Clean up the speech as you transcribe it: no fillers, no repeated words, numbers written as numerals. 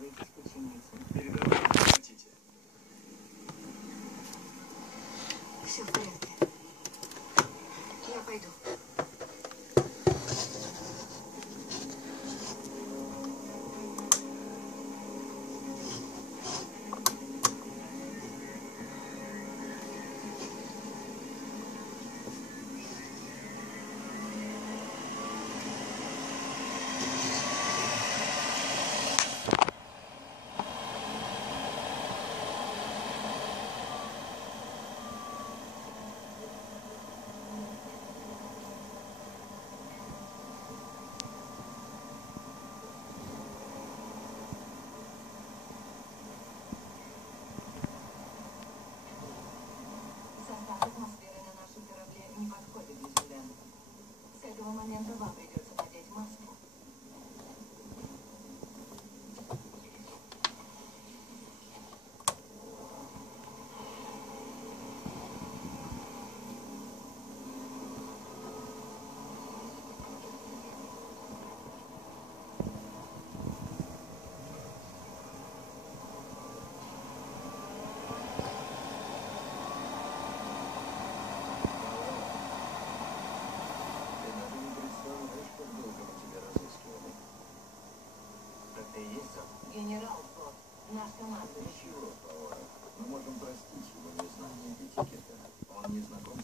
отказываетесь подчиниться. Передавайте, что хотите. Все в порядке. Я пойду. Атмосфера на нашем корабле не подходит для себя. С этого момента вам придется надеть маску. Генерал Фрот, наш командующий. Ничего, Пауэр. Мы можем простить его незнание этикета. Он не знаком